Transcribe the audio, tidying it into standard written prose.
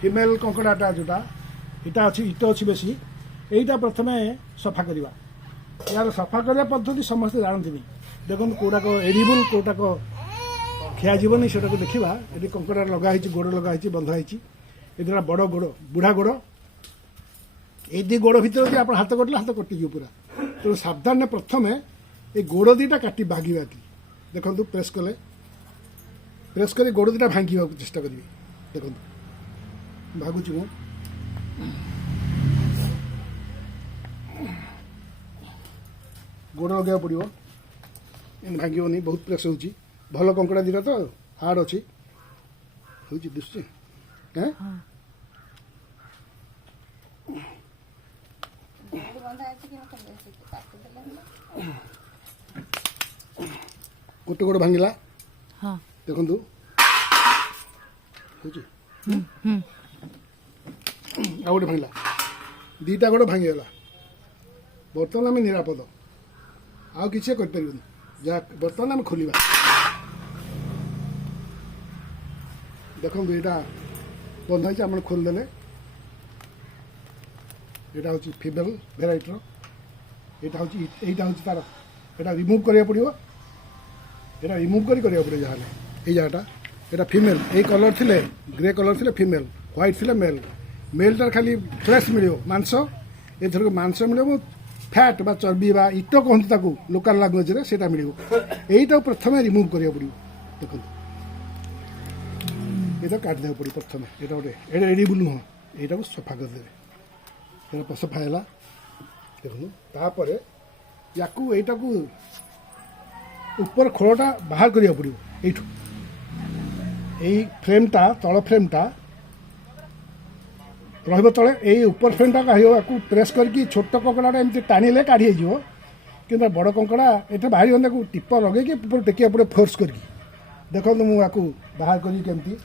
female কଙ୍କড়াটা যেটা এটা ଅଛି ଇଟ ଅଛି ବେଶୀ এইটা প্রথমে সফা করা यार सफा करने पद्धति समस्ते जानती देखो कौटाक एडिबल कौटाक खियाजनी से देखा ये कंकड़ा लगाई गोड़ लगाई बंधाई ये बड़ गोड़ बुढ़ा गोड़ ये गोड़ भितर यदि आप हाथ कटिले हाथ कटिज पूरा तेणु सावधान प्रथम ये गोड़ दीटा काटी भांगा कि देखो प्रेस कले प्रेस कर गोड़ दीटा भांगा चेष्टा करी देखो भागुची मु गोड़ लगे पड़ो भांगनी बहुत प्रेस हो भल कंकड़ा दीटा तो हार्ड अच्छी दिशुची गोटे गोड़ भांगला देखु आ गोटे भांगला दीटा गोड़ भांगीगला बर्तमान आम निरापद आउ कि जहाँ बर्तमान आम खोल देखो यहाँ बंधाई आम खोलदे यहाँ हूँ फीमेल भेराइटर यहाँ हूँ तार यहाँ रिमूव करा पड़ो यहाँ रिमूव करा पड़ो जहाँ ये जगटा यहाँ फीमेल ये कलर थे ग्रे कलर थे फीमेल व्हाइट थे मेल मेलटार खाली फ्रेश मिल मांस एथर मांस मिल फैट बा चर्बी बा इट कहते लोकाल लांगुएज से मिल यहीटा प्रथम रिमूव करा पड़ो देखो ये काटिदे पड़ो प्रथम ये गोटे ये एडिबल नुह यहाँ सफा करदे सफा है देखो तापर या ऊपर खोलटा बाहर करिया पड़ो यही फ्रेमटा तल फ्रेमटा रही तले यही ऊपर फ्रेमटा या प्रेस करके छोट कंकड़ा एमती टाणिले काढ़ी कि बड़ कंकड़ा ये बाहरी गंदा टीप लगे टेकिया पड़े फोर्स करके देखो मुझे बाहर करी